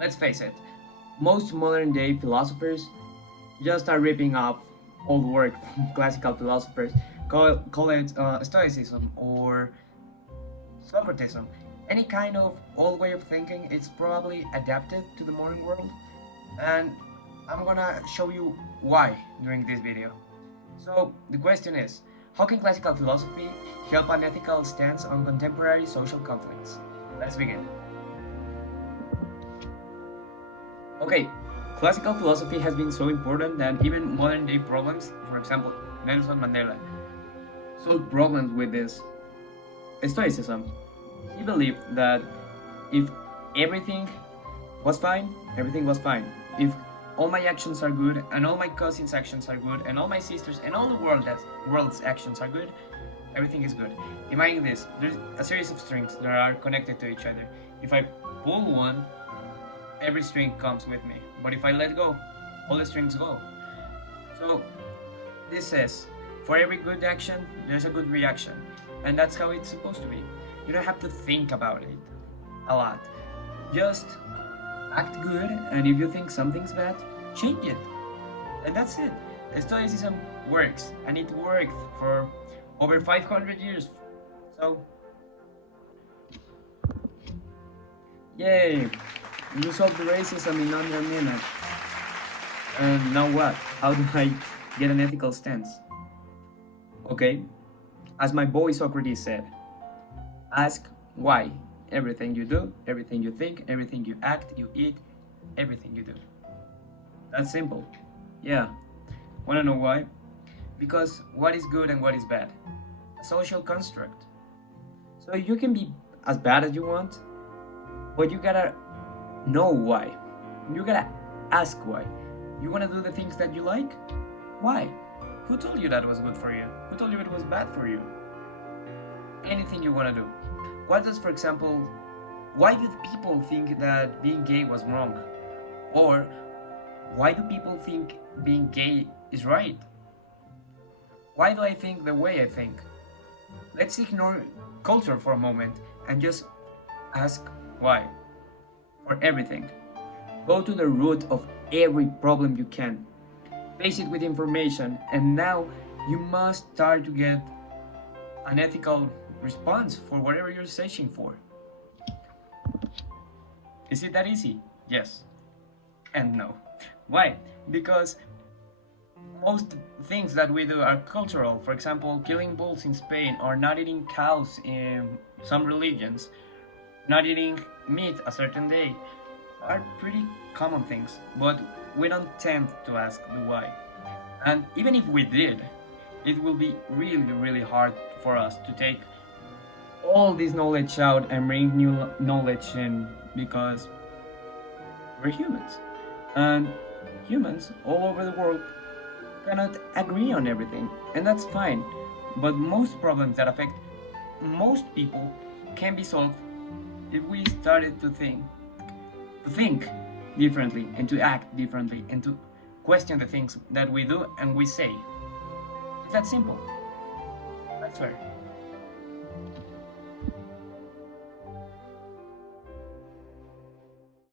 Let's face it, most modern day philosophers just are ripping off old work from classical philosophers. Call it Stoicism or Socratism. Any kind of old way of thinking, it's probably adapted to the modern world, and I'm gonna show you why during this video. So the question is, how can classical philosophy help an ethical stance on contemporary social conflicts? Let's begin. Okay, classical philosophy has been so important that even modern day problems, for example, Nelson Mandela, solved problems with this Stoicism. He believed that if everything was fine, everything was fine. If all my actions are good, and all my cousins' actions are good, and all my sisters, and all the world's actions are good, everything is good. Imagine this, there's a series of strings that are connected to each other. If I pull one, every string comes with me. But if I let go, all the strings go. So this says, for every good action, there's a good reaction. And that's how it's supposed to be. You don't have to think about it a lot. Just act good, and if you think something's bad, change it. And that's it. Stoicism works, and it worked for over 500 years. So, yay! You solved the racism in under a minute. And now what? How do I get an ethical stance? Okay, as my boy Socrates said, ask why. Everything you do, everything you think, everything you act, you eat, everything you do. That's simple. Yeah. Wanna know why? Because what is good and what is bad? A social construct. So you can be as bad as you want, but you gotta know why. You gotta ask why. You wanna do the things that you like? Why? Who told you that was good for you? Who told you it was bad for you? Anything you wanna do. What does, for example, why do people think that being gay was wrong? Or why do people think being gay is right? Why do I think the way I think? Let's ignore culture for a moment and just ask why. For everything. Go to the root of every problem you can. Face it with information, and now you must start to get an ethical response for whatever you're searching for. Is it that easy? Yes. And no. Why? Because most things that we do are cultural. For example, killing bulls in Spain, or not eating cows in some religions, not eating meat a certain day, are pretty common things, but we don't tend to ask the why. And even if we did, it will be really hard for us to take all this knowledge out and bring new knowledge in, because we're humans, and humans all over the world cannot agree on everything, and that's fine. But most problems that affect most people can be solved if we started to think differently, and to act differently, and to question the things that we do and we say. It's that simple. I swear.